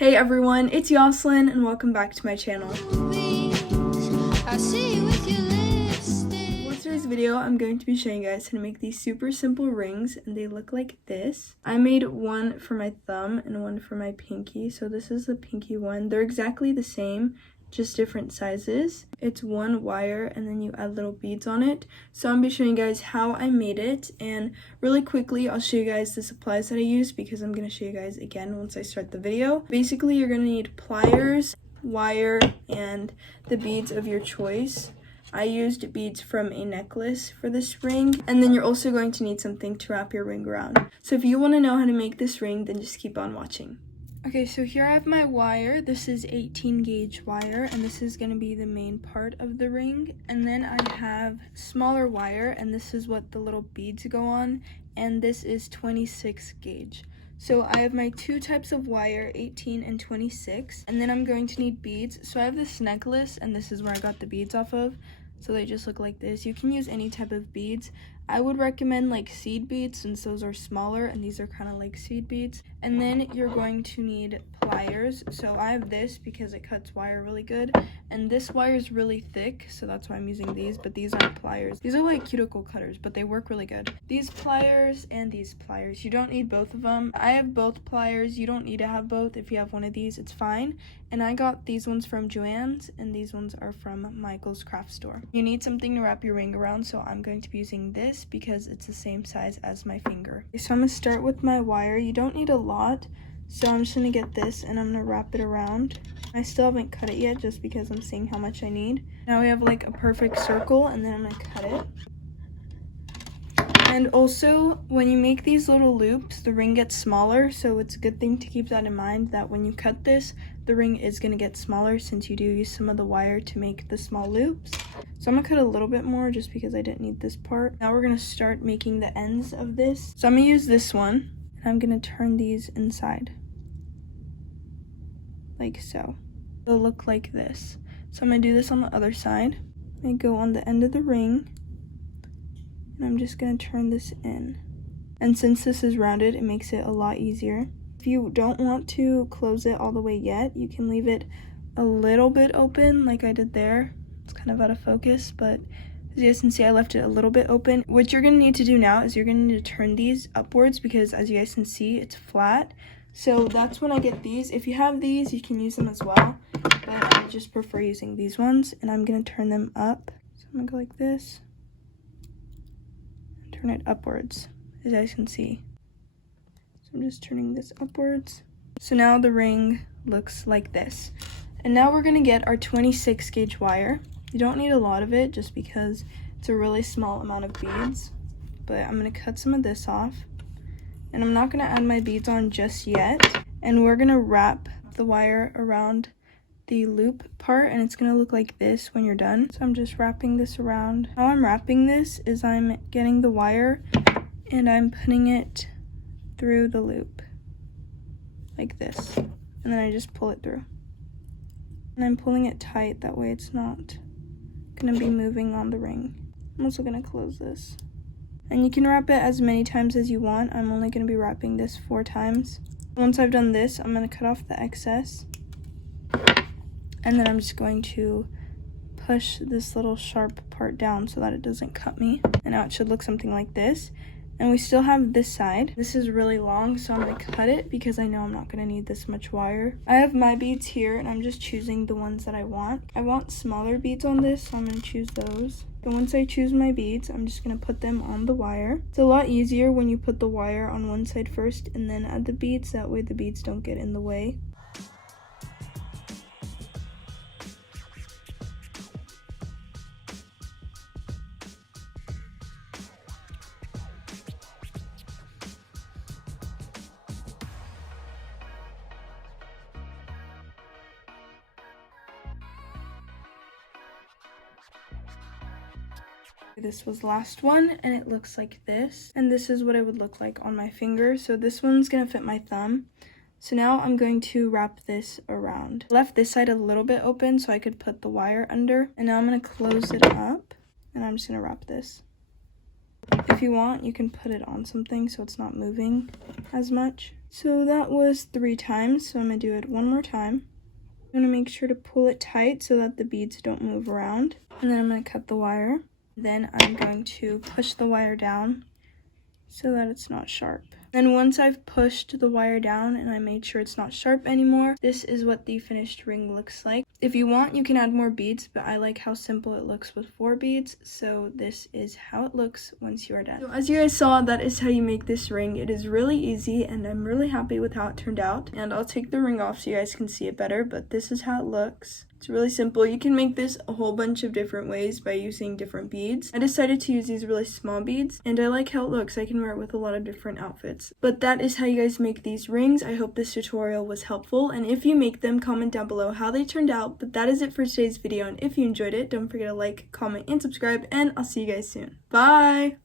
Hey everyone, it's Yoslin and welcome back to my channel. For today's video, I'm going to be showing you guys how to make these super simple rings, and they look like this. I made one for my thumb and one for my pinky, so this is the pinky one. They're exactly the same, just different sizes. It's one wire and then you add little beads on it. So I'm going to be showing you guys how I made it, and really quickly I'll show you guys the supplies that I used because I'm going to show you guys again once I start the video. Basically, you're going to need pliers, wire, and the beads of your choice. I used beads from a necklace for this ring, and then you're also going to need something to wrap your ring around. So if you want to know how to make this ring, then just keep on watching. Okay, so here I have my wire. This is 18 gauge wire, and this is going to be the main part of the ring. And then I have smaller wire, and this is what the little beads go on, and this is 26 gauge. So I have my two types of wire, 18 and 26, and then I'm going to need beads. So I have this necklace, and this is where I got the beads off of. So they just look like this. You can use any type of beads. I would recommend like seed beads since those are smaller and these are kind of like seed beads. And then you're going to need pliers. So I have this because it cuts wire really good. And this wire is really thick, so that's why I'm using these, but these aren't pliers. These are like cuticle cutters, but they work really good. These pliers and these pliers. You don't need both of them. I have both pliers. You don't need to have both. If you have one of these, it's fine. And I got these ones from Joann's, and these ones are from Michael's Craft Store. You need something to wrap your ring around, so I'm going to be using this because it's the same size as my finger. Okay, so I'm going to start with my wire. You don't need a lot, so I'm just going to get this and I'm going to wrap it around. I still haven't cut it yet just because I'm seeing how much I need. Now we have like a perfect circle, and then I'm going to cut it. And also, when you make these little loops, the ring gets smaller, so it's a good thing to keep that in mind, that when you cut this, the ring is going to get smaller since you do use some of the wire to make the small loops. So I'm going to cut a little bit more just because I didn't need this part. Now we're going to start making the ends of this. So I'm going to use this one, and I'm going to turn these inside. Like so. It'll look like this. So I'm going to do this on the other side. I go on the end of the ring, and I'm just going to turn this in. And since this is rounded, it makes it a lot easier. If you don't want to close it all the way yet, you can leave it a little bit open like I did there. It's kind of out of focus, but as you guys can see, I left it a little bit open. What you're going to need to do now is you're going to need to turn these upwards because as you guys can see, it's flat. So that's when I get these. If you have these, you can use them as well, but I just prefer using these ones, and I'm going to turn them up. So I'm going to go like this. Turn it upwards, as you guys can see. So I'm just turning this upwards. So now the ring looks like this. And now we're gonna get our 26 gauge wire. You don't need a lot of it just because it's a really small amount of beads. But I'm gonna cut some of this off. And I'm not gonna add my beads on just yet. And we're gonna wrap the wire around the loop part, and it's gonna look like this when you're done. So I'm just wrapping this around. How I'm wrapping this is I'm getting the wire and I'm putting it through the loop like this, and then I just pull it through, and I'm pulling it tight, that way it's not gonna be moving on the ring. I'm also gonna close this, and you can wrap it as many times as you want. I'm only gonna be wrapping this 4 times. Once I've done this, I'm gonna cut off the excess. And then I'm just going to push this little sharp part down so that it doesn't cut me. And now it should look something like this. And we still have this side. This is really long, so I'm going to cut it because I know I'm not going to need this much wire. I have my beads here, and I'm just choosing the ones that I want. I want smaller beads on this, so I'm going to choose those. And once I choose my beads, I'm just going to put them on the wire. It's a lot easier when you put the wire on one side first and then add the beads. That way the beads don't get in the way. This was last one, and it looks like this, and this is what it would look like on my finger. So this one's gonna fit my thumb. So now I'm going to wrap this around. I left this side a little bit open so I could put the wire under, and now I'm gonna close it up, and I'm just gonna wrap this. If you want, you can put it on something so it's not moving as much. So that was 3 times, so I'm going to do it one more time. I'm going to make sure to pull it tight so that the beads don't move around. And then I'm going to cut the wire. Then I'm going to push the wire down so that it's not sharp. Then once I've pushed the wire down and I made sure it's not sharp anymore, this is what the finished ring looks like. If you want, you can add more beads, but I like how simple it looks with 4 beads, so this is how it looks once you are done. So as you guys saw, that is how you make this ring. It is really easy, and I'm really happy with how it turned out. And I'll take the ring off so you guys can see it better, but this is how it looks. It's really simple. You can make this a whole bunch of different ways by using different beads. I decided to use these really small beads, and I like how it looks. I can wear it with a lot of different outfits. But that is how you guys make these rings. I hope this tutorial was helpful, and if you make them, comment down below how they turned out. But that is it for today's video, and if you enjoyed it, don't forget to like, comment, and subscribe, and I'll see you guys soon. Bye!